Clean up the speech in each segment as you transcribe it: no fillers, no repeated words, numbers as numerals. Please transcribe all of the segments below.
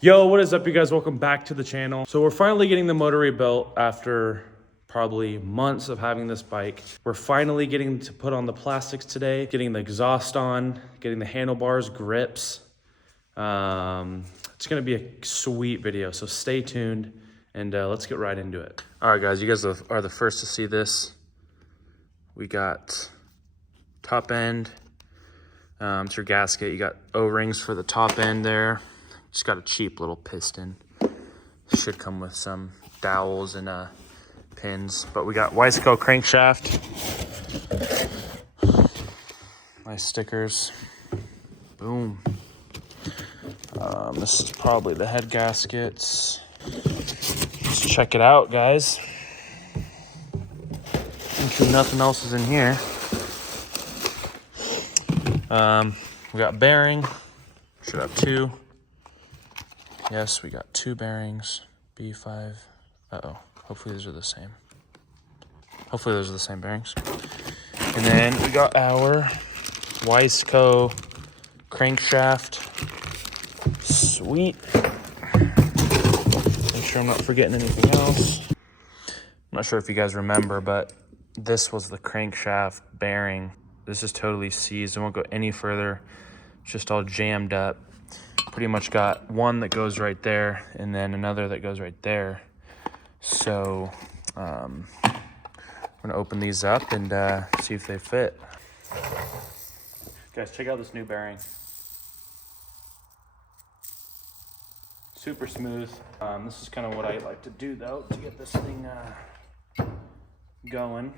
Yo, what is up, you guys? Welcome back to the channel. So we're finally getting the motor rebuilt after probably months of having this bike. We're finally getting to put on the plastics today, getting the exhaust on, getting the handlebars, grips. It's gonna be a sweet video, so stay tuned and let's get right into it. All right, guys, you guys are the first to see this. We got top end, it's your gasket. You got O-rings for the top end there. Just got a cheap little piston. Should come with some dowels and pins. But we got Wiseco crankshaft. Nice stickers. Boom. This is probably the head gaskets. Let's check it out, guys. Make sure nothing else is in here. We got bearing. Should have two. Yes, we got two bearings. B5. Hopefully these are the same. Hopefully those are the same bearings. And then we got our Wiseco crankshaft. Sweet. Make sure I'm not forgetting anything else. I'm not sure if you guys remember, but this was the crankshaft bearing. This is totally seized. I won't go any further. It's just all jammed up. Pretty much got one that goes right there and then another that goes right there. So I'm gonna open these up and see if they fit. Guys, check out this new bearing. Super smooth. This is kind of what I like to do though to get this thing going.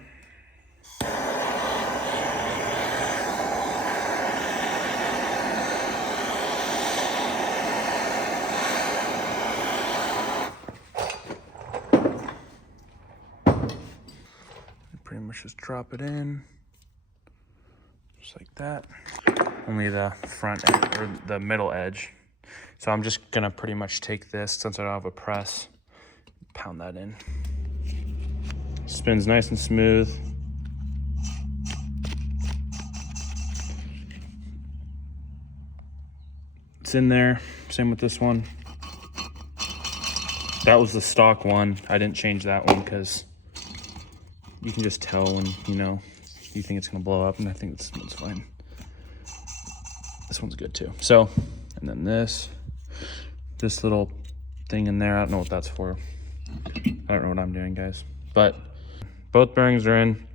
Pretty much just drop it in, just like that. Only the front end, or the middle edge. So I'm just gonna pretty much take this, since I don't have a press, pound that in. Spins nice and smooth. It's in there, same with this one. That was the stock one. I didn't change that one because you can just tell when, you think it's gonna blow up, and I think this one's fine. This one's good too. So, and then this little thing in there, I don't know what that's for. I don't know what I'm doing, guys. But both bearings are in.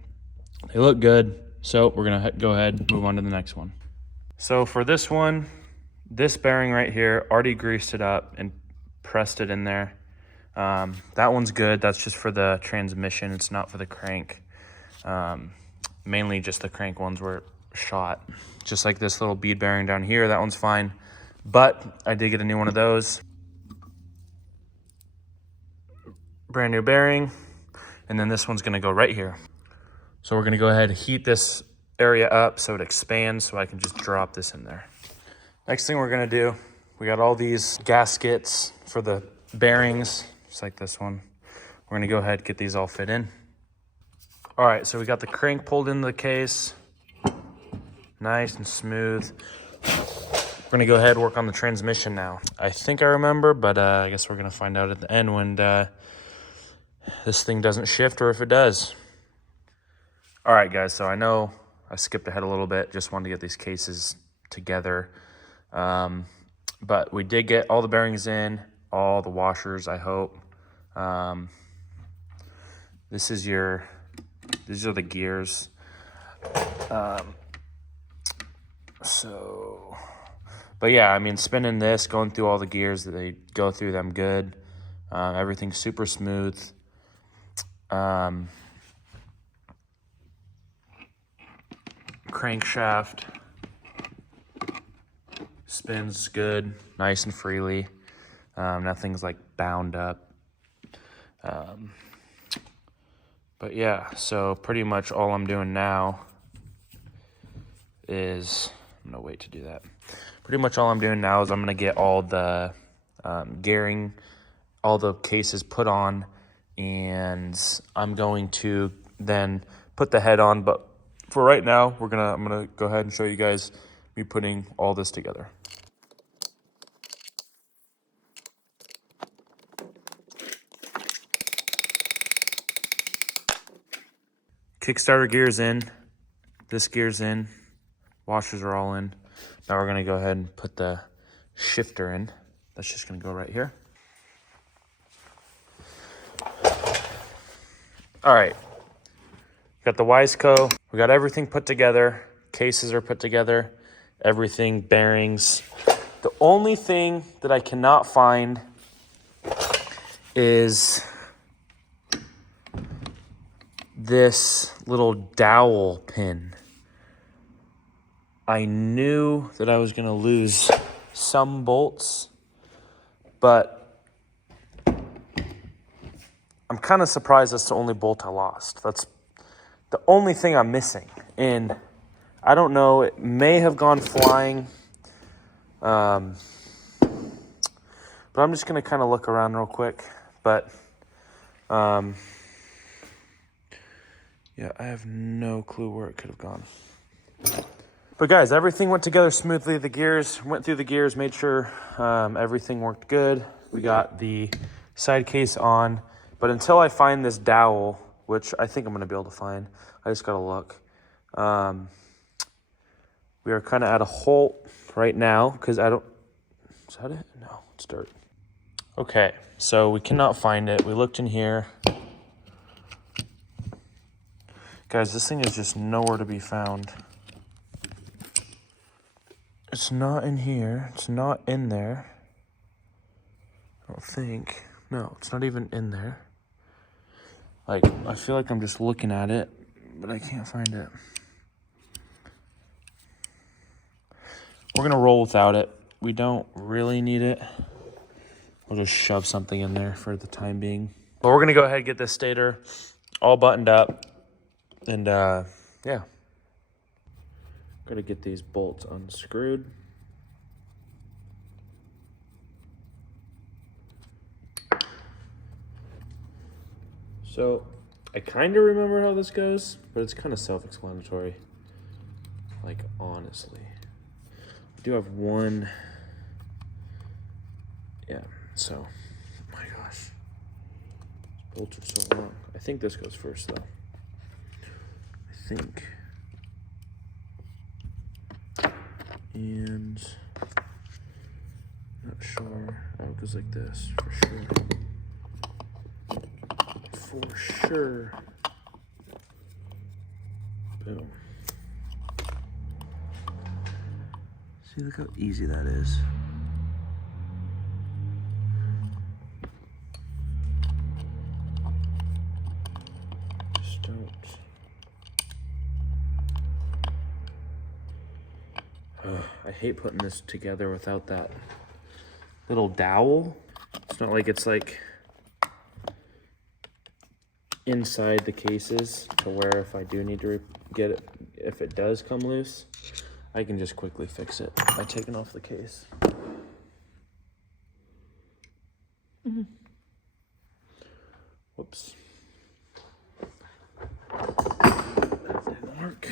They look good. So we're gonna go ahead and move on to the next one. So for this one, this bearing right here, already greased it up and pressed it in there. That one's good. That's just for the transmission. It's not for the crank. Mainly just the crank ones were shot. Just like this little bead bearing down here, that one's fine. But I did get a new one of those. Brand new bearing. And then this one's gonna go right here. So we're gonna go ahead and heat this area up so it expands, so I can just drop this in there. Next thing we're gonna do, we got all these gaskets for the bearings, just like this one. We're gonna go ahead and get these all fit in. All right, so we got the crank pulled into the case. Nice and smooth. We're gonna go ahead and work on the transmission now. I think I remember, but I guess we're gonna find out at the end when this thing doesn't shift, or if it does. All right, guys, so I know I skipped ahead a little bit. Just wanted to get these cases together. But we did get all the bearings in, all the washers, I hope. These are the gears. But yeah, I mean, spinning this, going through all the gears, that they go through them good. Everything's super smooth. Crankshaft spins good, nice and freely. Nothing's like bound up. But yeah, so pretty much all I'm doing now is, I'm gonna wait to do that. Pretty much all I'm doing now is I'm gonna get all the gearing, all the cases put on, and I'm going to then put the head on. But for right now, I'm gonna go ahead and show you guys me putting all this together. Kickstarter gear's in. This gear's in. Washers are all in. Now we're gonna go ahead and put the shifter in. That's just gonna go right here. All right, got the Wiseco. We got everything put together. Cases are put together. Everything, bearings. The only thing that I cannot find is this little dowel pin. I knew that I was gonna lose some bolts, but I'm kind of surprised that's the only bolt I lost. That's the only thing I'm missing. And I don't know, it may have gone flying. But I'm just gonna kind of look around real quick. But yeah, I have no clue where it could have gone. But guys, everything went together smoothly. The gears, went through the gears, made sure everything worked good. We got the side case on, but until I find this dowel, which I think I'm gonna be able to find, I just gotta look. We are kind of at a halt right now because I don't, is that it? No, it's dirt. Okay, so we cannot find it. We looked in here. Guys, this thing is just nowhere to be found. It's not in here. It's not in there. I don't think. No, it's not even in there. Like, I feel like I'm just looking at it, but I can't find it. We're gonna roll without it. We don't really need it. We'll just shove something in there for the time being. But we're gonna go ahead and get this stator all buttoned up. And yeah. Gotta get these bolts unscrewed. So I kind of remember how this goes, but it's kind of self-explanatory. Like, honestly. I do have one. Yeah, so, oh my gosh. These bolts are so long. I think this goes first, though. I think. And not sure. Oh, it goes like this for sure. For sure. Boom. See, look how easy that is. Just don't. I hate putting this together without that little dowel. It's not like it's like inside the cases to where if I do need to get it, if it does come loose, I can just quickly fix it by taking off the case. Whoops. That didn't work.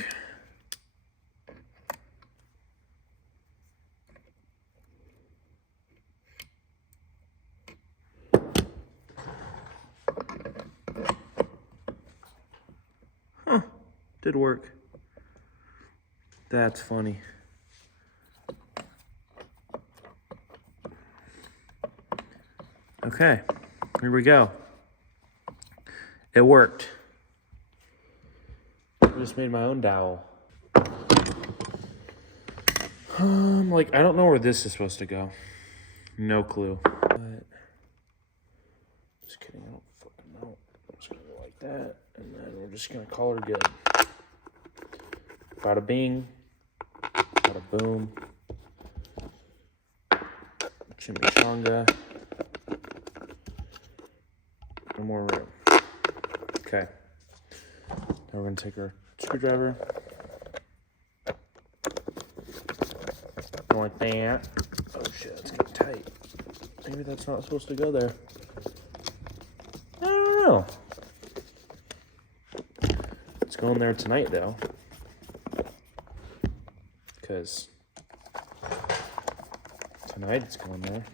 Did work. That's funny. Okay, here we go. It worked. I just made my own dowel. Like, I don't know where this is supposed to go. No clue. But, just kidding, I don't fucking know. I'm just gonna go like that, and then we're just gonna call her good. Bada bing, bada boom, chimichanga, no more room. Okay, now we're gonna take our screwdriver, go like that. Oh shit, it's getting tight. Maybe that's not supposed to go there. I don't know. It's going there tonight though. Because tonight it's going there.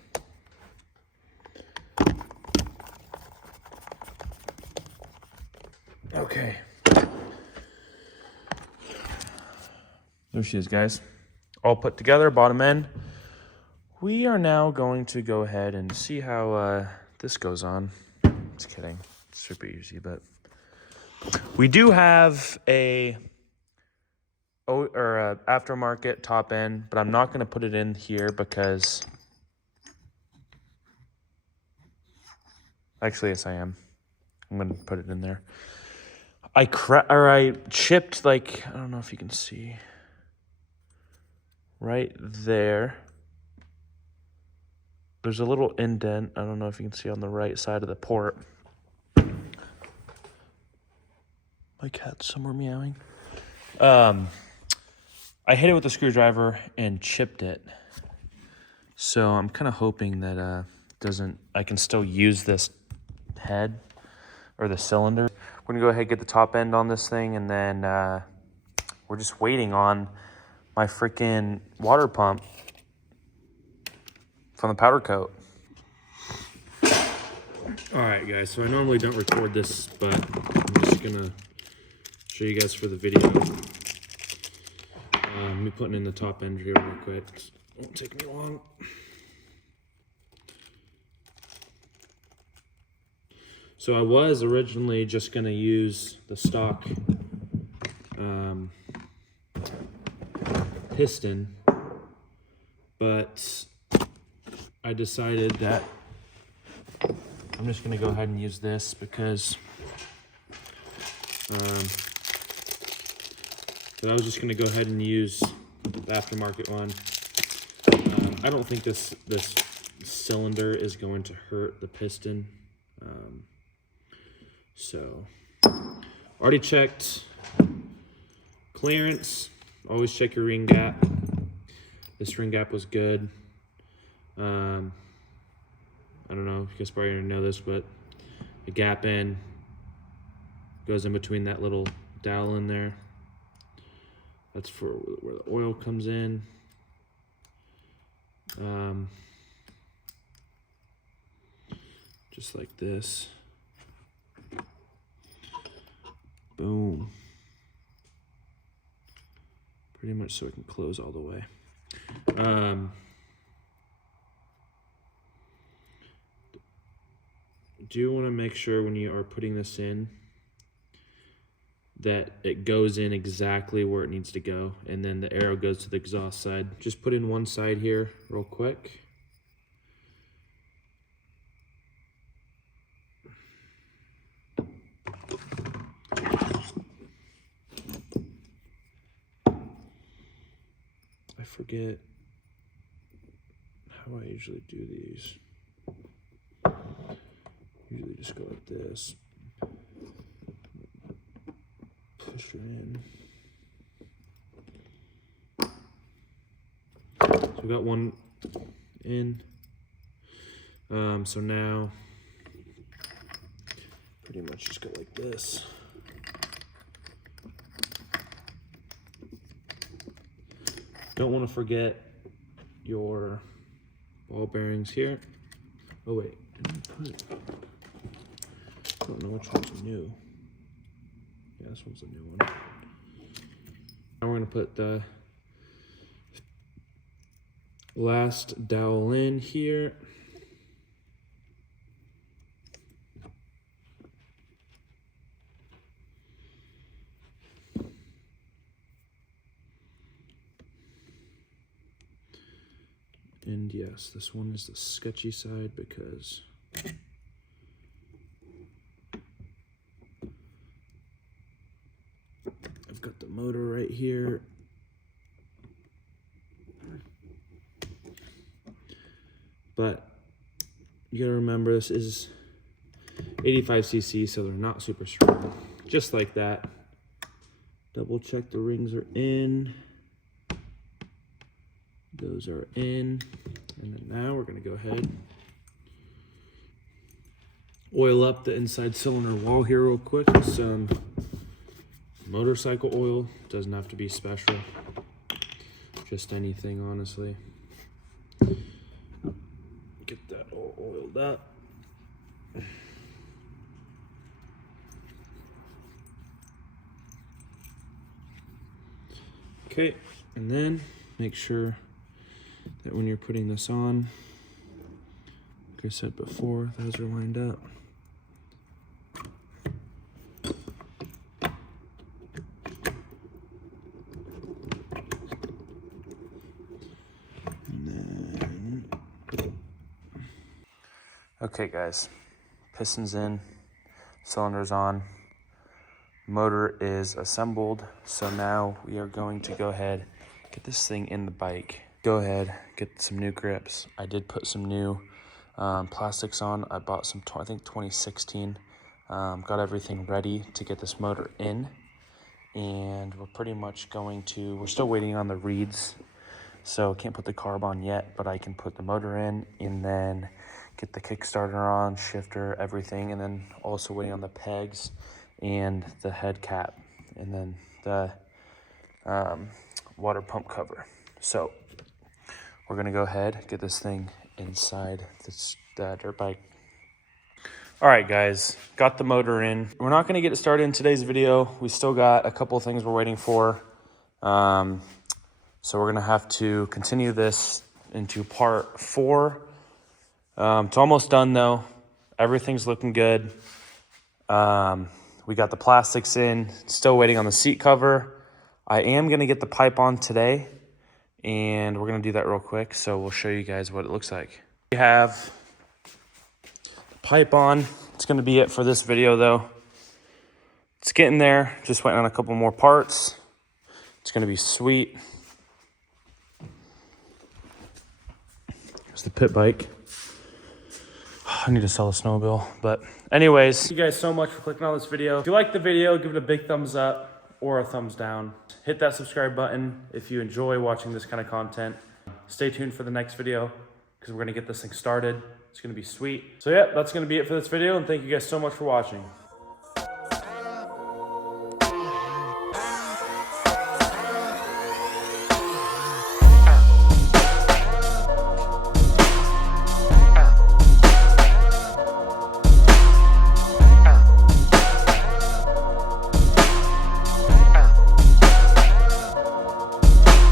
Okay. There she is, guys. All put together, bottom end. We are now going to go ahead and see how this goes on. Just kidding. It's super easy, but we do have a aftermarket top end, but I'm not going to put it in here because actually, yes, I am. I'm going to put it in there. I chipped, like, I don't know if you can see right there. There's a little indent. I don't know if you can see on the right side of the port. My cat's somewhere meowing. I hit it with a screwdriver and chipped it. So I'm kind of hoping that I can still use this head or the cylinder. We're gonna go ahead and get the top end on this thing, and then we're just waiting on my freaking water pump from the powder coat. All right, guys, so I normally don't record this, but I'm just gonna show you guys for the video. Me putting in the top end here real quick. It won't take me long. So I was originally just gonna use the stock piston, but I decided that I'm just gonna go ahead and use this because I was just gonna go ahead and use the aftermarket one. I don't think this cylinder is going to hurt the piston. So already checked clearance. Always check your ring gap. This ring gap was good. I don't know if you guys probably already know this, but the gap in goes in between that little dowel in there. That's for where the oil comes in. Just like this. Boom. Pretty much so it can close all the way. Do you want to make sure when you are putting this in that it goes in exactly where it needs to go, and then the arrow goes to the exhaust side. Just put in one side here real quick. I forget how I usually do these. Usually just go like this. Push her in. So we got one in. So now pretty much just go like this. Don't want to forget your ball bearings here. Oh wait, I don't know which one's new. Yeah, this one's a new one. Now we're gonna put the last dowel in here. And yes, this one is the sketchy side because I've got the motor right here. But you gotta remember, this is 85 cc, so they're not super strong. Just like that. Double check the rings are in. Those are in. And then now we're gonna go ahead, oil up the inside cylinder wall here real quick with some motorcycle oil. Doesn't have to be special, just anything, honestly. Get that all oiled up. Okay, And then make sure that when you're putting this on, like I said before, those are lined up. Okay guys, pistons in, cylinders on, motor is assembled. So now we are going to go ahead, get this thing in the bike. Go ahead, get some new grips. I did put some new plastics on. I bought some, I think 2016. Got everything ready to get this motor in. And we're pretty much going to, we're still waiting on the reeds. So can't put the carb on yet, but I can put the motor in and then get the Kickstarter on, shifter, everything, and then also waiting on the pegs and the head cap, and then the water pump cover. So we're gonna go ahead, get this thing inside this dirt bike. All right, guys, got the motor in. We're not gonna get it started in today's video. We still got a couple of things we're waiting for. So we're gonna have to continue this into part 4. It's almost done though. Everything's looking good. We got the plastics in, still waiting on the seat cover. I am gonna get the pipe on today, and we're gonna do that real quick. So we'll show you guys what it looks like. We have the pipe on. It's gonna be it for this video though. It's getting there, just waiting on a couple more parts. It's gonna be sweet. Here's the pit bike. I need to sell a snowmobile, but anyways, thank you guys so much for clicking on this video. If you like the video, give it a big thumbs up or a thumbs down. Hit that subscribe button if you enjoy watching this kind of content. Stay tuned for the next video because we're gonna get this thing started. It's gonna be sweet. So yeah, that's gonna be it for this video, and thank you guys so much for watching.